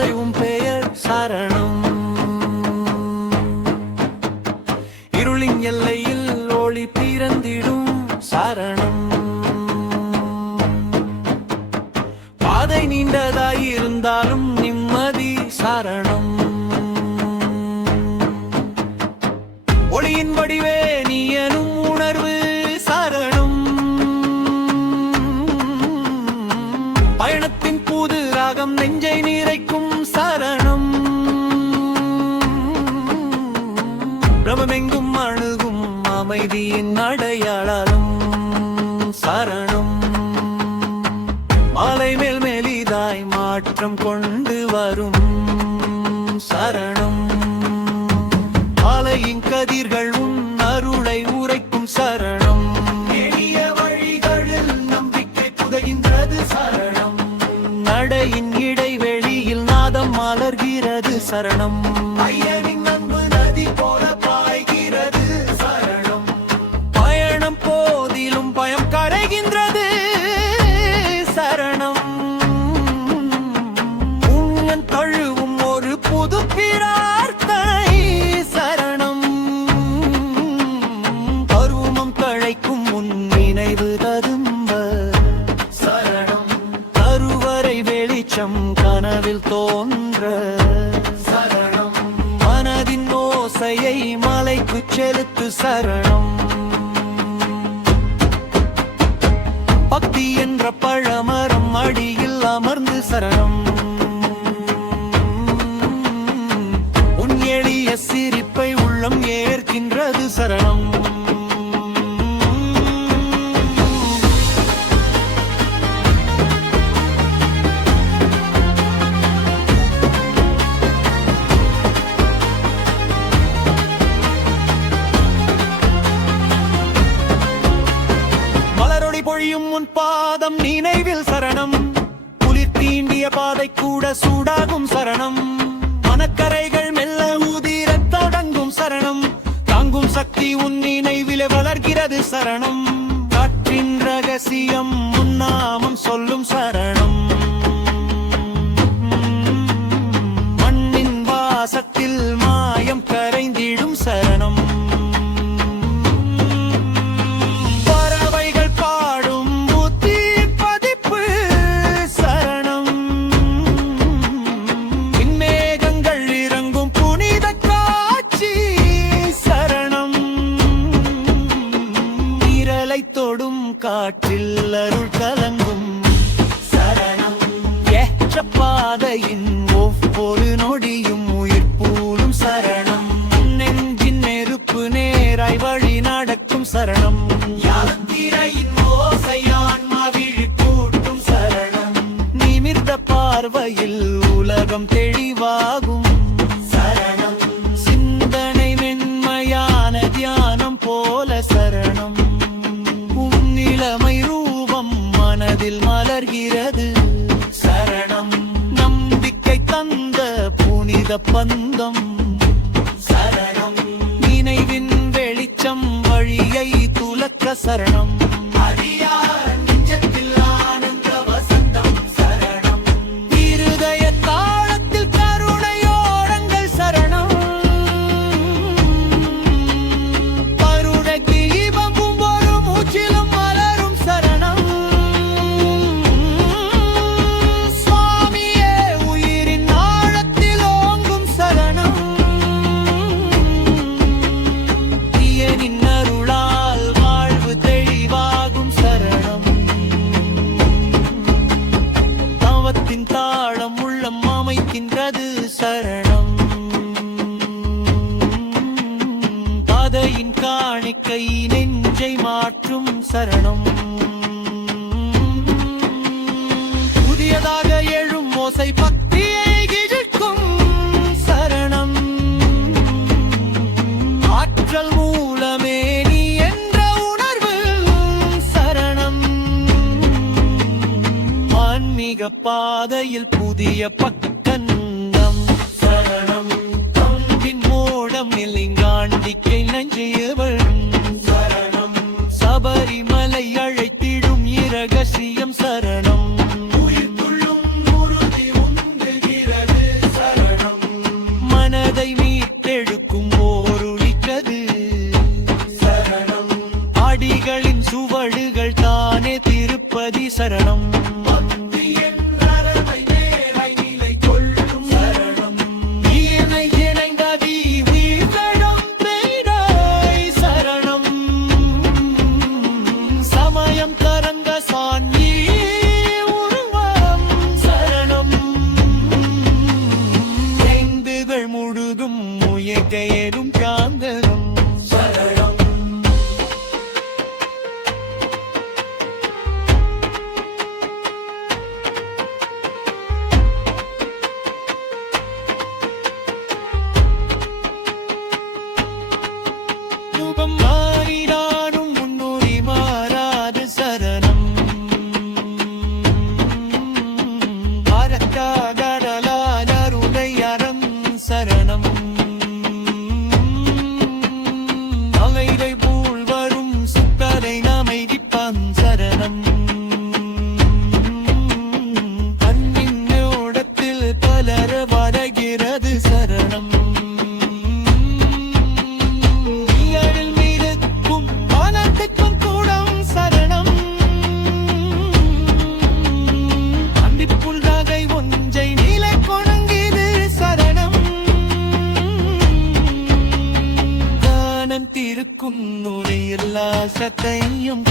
ஓசையும் பெயர் சரணம். இருளின் எல்லையில் ஒளி பிறந்திடும் சரணம். பாதை நீண்டதாயிருந்தாலும் நிம்மதி சரணம். ஒளியின் வடிவே நீ எனும் உணர்வு சரணம். பயணத்தின் புது ராகம் நெஞ்சை நிறைக்கும் சரணம். பிரமமெங்கும் அணுகும் அமைதியின் அடையாளம் சரணம். மாலை மேல் மெலிதாய் மாற்றம் கொண்டு வரும் சரணம். மாலையின் கதிர்கள் உன் அருளை உரைக்கும் சரணம். எளிய வழிகளில் நம்பிக்கை புதைகின்றது சரணம். நடையின் இடைவெளியில் நாதம் மலர்கிறது சரணம். ஐயனின் அன்பு நதி போல பாய்கிறது சரணம். பயணம் போதிலும் பயம் கரைகின்றது சரணம். உன்னன் தழுவும் ஒரு புது பிரார்த்தனை சரணம். பருவம் கழைக்கும் உன் நினைவு ததும்ப சரணம். கருவறை வெளிச்சம் கனவில் தோன்ற சரணம். மனதின் ஓசையை மலைக்கு செலுத்து சரணம். பக்தி என்ற பழமரம் அடியில் அமர்ந்து சரணம். உன் எளிய சிரிப்பை உள்ளம் ஏற்கின்றது சரணம். பொழியும் உன் பாதம் நினைவில் சரணம். குளிர் தீண்டிய பாதை கூட சூடாகும் சரணம். மனக்கரைகள் மெல்ல ஊதிரத் தொடங்கும் சரணம். தாங்கும் சக்தி உன் நினைவிலே வளர்கிறது சரணம். காற்றின் ரகசியம் உன் நாமம் சொல்லும் சரணம். மண்ணின் வாசத்தில் மாயம் கரைந்திடும் சரணம். தொடும் காற்றில் அருள் கலங்கும் சரணம். ஏற்ற பாதையின் ஒவ்வொரு நொடியும் உயிர் பூலும் சரணம். நெஞ்சின் நெருப்பு நேராய் வழி நடக்கும் சரணம். யாத்திரையின் ஓசையான்மா விழி கூட்டும் சரணம். நிமிர்ந்த பார்வையில் உலகம் தெளிவாகும் சரணம். சிந்தனை மென்மையான தியானம் போல சரணம். இளமை ரூபம் மனதில் மலர்கிறது சரணம். நம்பிக்கை தந்த புனித பந்தம் சரணம். நினைவின் வெளிச்சம் வழியை துலக்க சரணம். அறியார் நெஞ்சத்தில் ஆனந்த வசந்தம் சரணம். இருதய தாளத்தில் கருணையோரங்கள் சரணம். பருடைக்கு இவமும் ஒரு மூச்சிலும் தாளம் உள்ளம் அமைக்கின்றது சரணம். பாதையின் காணிக்கை நெஞ்சை மாற்றும் சரணம். புதியதாக எழும் ஓசை பக்தியை கிழிக்கும் சரணம். ஆற்றல் மூலமே நீ என்ற உணர்வு சரணம். ஆன்மீக பாதையில் புதிய பக்கந்தம் சரணம். கம்பின் மூடம் நிலிங்காண்டிக்கை நஞ்சையவள் சரணம். சபரிமலை அழைத்திடும் இரகசியம் சரணம். உயிர் துள்ளும் உறுதி உந்துகிறது மக்களின் சுவடுகள் தானே திருப்பதி சரணம். முயற்கையேறும் காந்தரும் சரணம். யுகம் மாறினாலும் முன்னோரி மாறாது சரணம். பாரத்தாகலால் அருளை அறம் சரணம். வருகிறது சரணம். நீரில் மீதுக்கும் வானத்துக்கும் கூடம் சரணம். அண்டிப்புள்ளாகை ஒன்றை நீலை கொணங்கிது சரணம். தானம் திருக்கும் நுரை எல்லா சத்தையும்